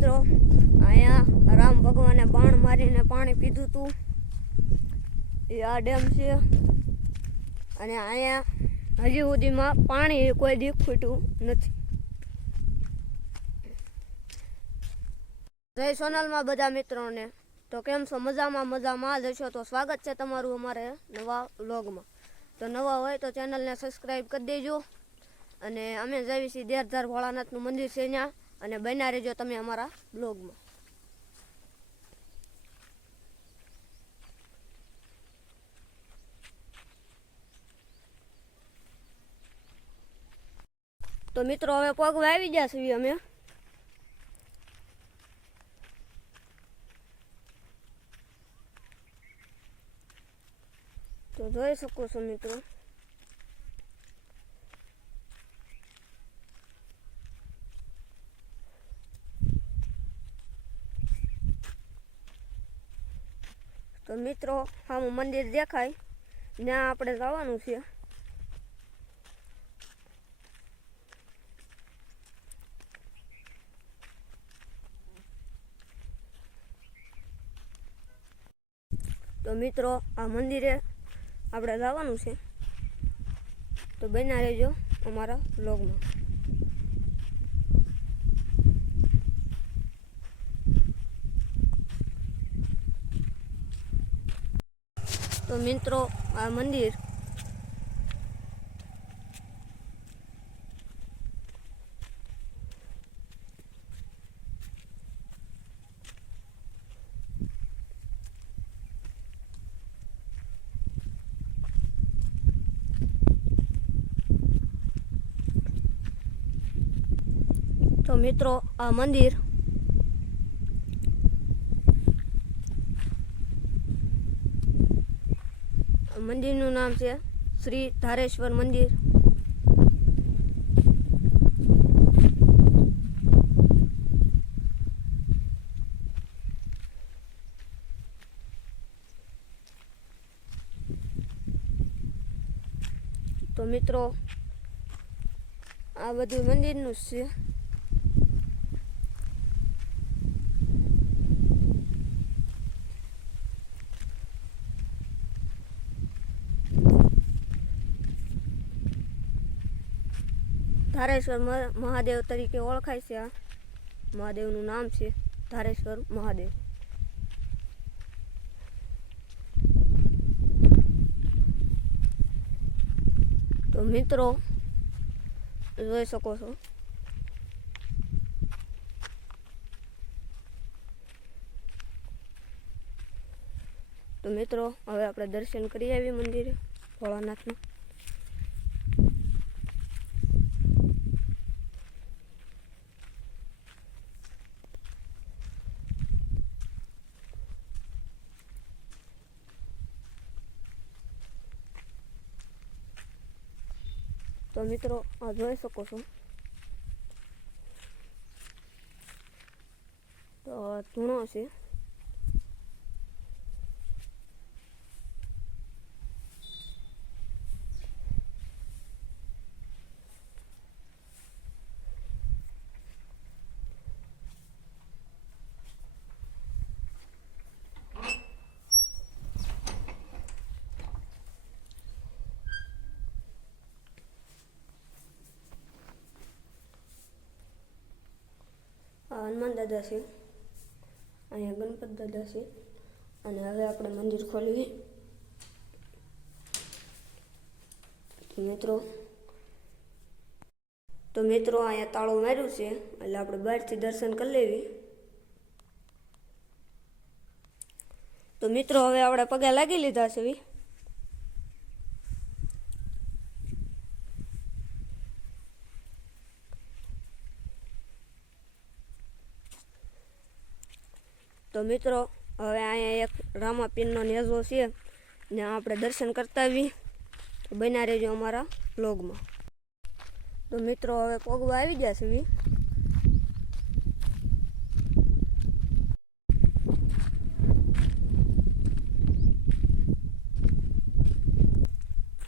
મિત્રો, અહીંયા રામ ભગવાને બાણ મારીને પાણી પીધું હતું એ આ ડેમ છે. અને અહીંયા હજી સુધીમાં પાણી કોઈ દી ખૂટ્યું નથી. જય સોનલમાં બધા મિત્રોને. તો કેમ છો? મજામાં મજામાં. જ હશો તો સ્વાગત છે તમારું અમારે નવા વ્લોગમાં. તો નવા હોય તો ચેનલને સબસ્ક્રાઈબ કરી દેજો. અને અમે જઈએ છીએ દેરધાર ભોળાનાથનું મંદિર છે ત્યાં. અને બન્યા રહેજો તમે અમારા બ્લોગમાં. તો મિત્રો, હવે પગવા આવી છીએ અમે. તો જોઈ શકો છો મિત્રો. તો મિત્રો, આમ મંદિર દેખાય. ત્યાં આપણે જવાનું છે. તો મિત્રો, આ મંદિરે આપણે જવાનું છે. તો બન્યા રહેજો અમારા બ્લોગમાં તો મિત્રો આ મંદિર. તો મિત્રો આ મંદિર મંદિરનું નામ છે શ્રી ધારેશ્વર મંદિર. તો મિત્રો આ બધું મંદિરનું છે. ધારેશ્વર મહાદેવ તરીકે ઓળખાય છે આ. મહાદેવનું નામ છે ધારેશ્વર મહાદેવ. તો મિત્રો, જોઈ શકો છો. તો મિત્રો, હવે આપણે દર્શન કરી આવીએ મંદિરે ભોળાનાથના તો મિત્રો આ જોઈ શકો છો. તો ધૂણો છે. હનુમાન દાદા છે. અહીંયા ગણપત દાદા છે. અને હવે આપણે મંદિર ખોલીએ. મિત્રો, તો મિત્રો અહીંયા તાળું માર્યું છે, એટલે આપણે બહારથી દર્શન કરી લેવી. તો મિત્રો, હવે આપણે પગે લાગી લીધા છે તો મિત્રો, હવે અહીંયા એક રામાપીરનો નેઝો છે, ને આપણે દર્શન કરતા આવી તો બન્યા રહેજો અમારા બ્લોગમાં તો મિત્રો, હવે પગવા આવી ગયા છે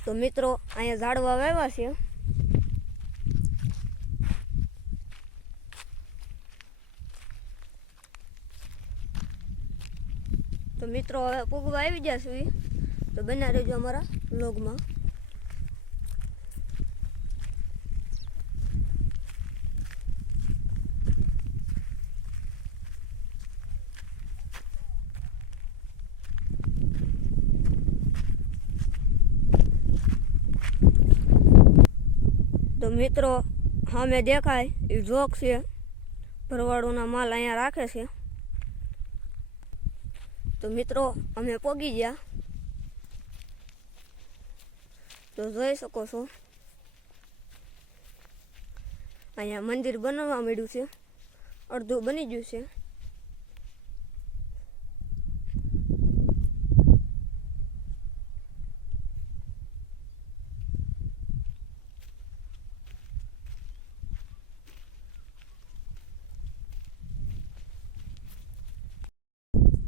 તો મિત્રો, અહીંયા ઝાડવા વાવ્યા છે. તો મિત્રો, હવે પૂગવા આવી જશે તો બના રહેજો અમારા લોગમાં તો મિત્રો, સામે દેખાય, એ જોક છે. ભરવાડોના માલ અહીંયા રાખે છે. તો મિત્રો, અમે પોગી ગયા. તો જોઈ શકો છો. અહીંયા મંદિર બનવા માંડ્યું છે. અડધું બની ગયું છે.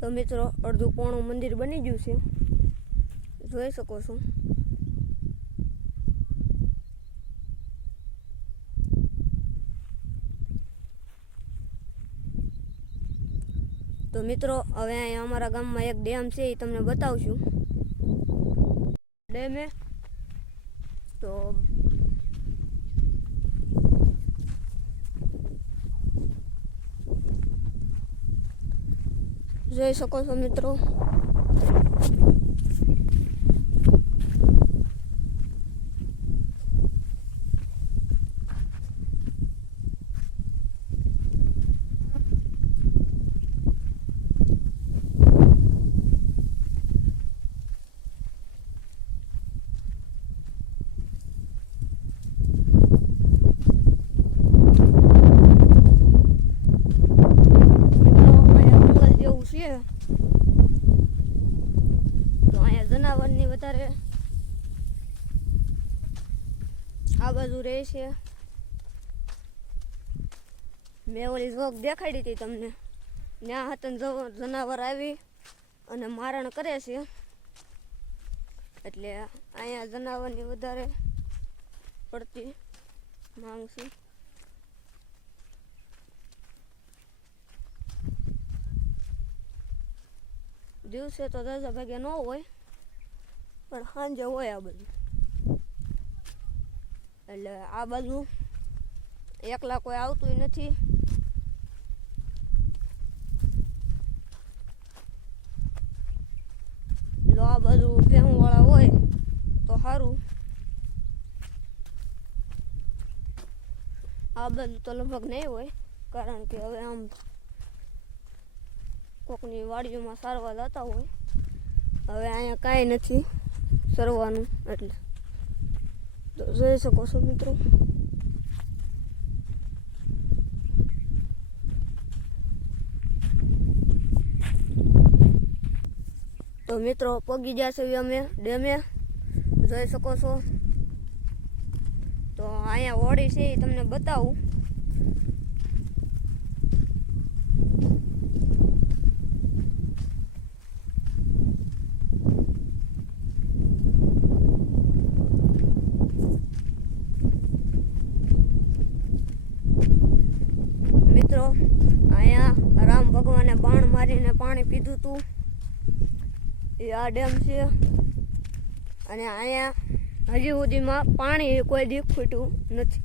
તો મિત્રો, અડધું પોણું મંદિર બની ગયું છે. જોઈ શકો છો. તો મિત્રો, હવે અહીંયા અમારા ગામમાં એક ડેમ છે એ તમને બતાવશું. ડેમે? તો જોઈ શકો છો મિત્રો અહીંયા જંગલ જેવું છે તો અહીંયા જનાવરની વધારે આ બાજુ રહે છે. મેં ઓલી જોગ દેખાડી હતી તમને. ત્યાં હતા જનાવર આવી અને મારણ કરે છે. એટલે અહીંયા જનાવરની વધારે પડતી માંગ છે. દિવસે તો દસ ભાગે ન હોય. પણ સાંજે હોય આ બધું. એટલે આ બાજુ એકલા કોઈ આવતું નથી. જો આ બાજુ ભેહુંવાળા હોય તો સારું આ બાજુ તો લગભગ નહીં હોય, કારણ કે હવે આમ કોકની વાડીઓમાં સારવાર જતા હોય. હવે અહીંયા કાંઈ નથી. સરવાનું એટલે. તો જોઈ શકો છો મિત્રો. તો મિત્રો, પગી ગયા જશે અમે, ડેમે. જોઈ શકો છો. તો અહીંયા હોડી છે એ તમને બતાવું મિત્રો અહીંયા રામ ભગવાને બાણ મારીને પાણી પીધું હતું એ આ ડેમ છે. અને અહીંયા હજી સુધીમાં પાણી કોઈ દી ખૂટ્યું નથી.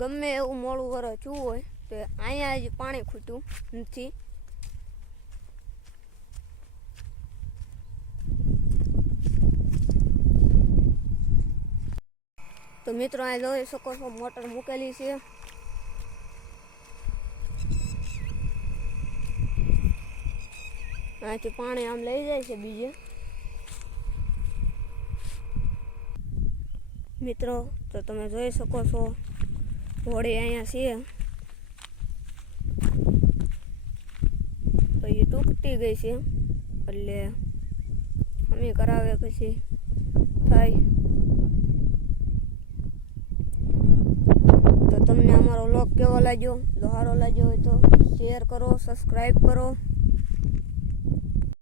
ગમે એવું મોડું વરસ હોય તો અહીંયા હજી પાણી ખૂટ્યું નથી. મિત્રો અહીં જોઈ શકો છો મોટર મૂકેલી છે. અહીંથી પાણી આમ લઈ જાય છે બીજે. મિત્રો, તો તમે જોઈ શકો છો, હોળી અહીંયા છે. તો એ ગઈ છે, એટલે અમે કરાવે પછી થાય. તમને અમારો વ્લોગ કેવો લાગ્યો? જો સારો લાગ્યો હોય તો શેર કરો સબસ્ક્રાઈબ કરો.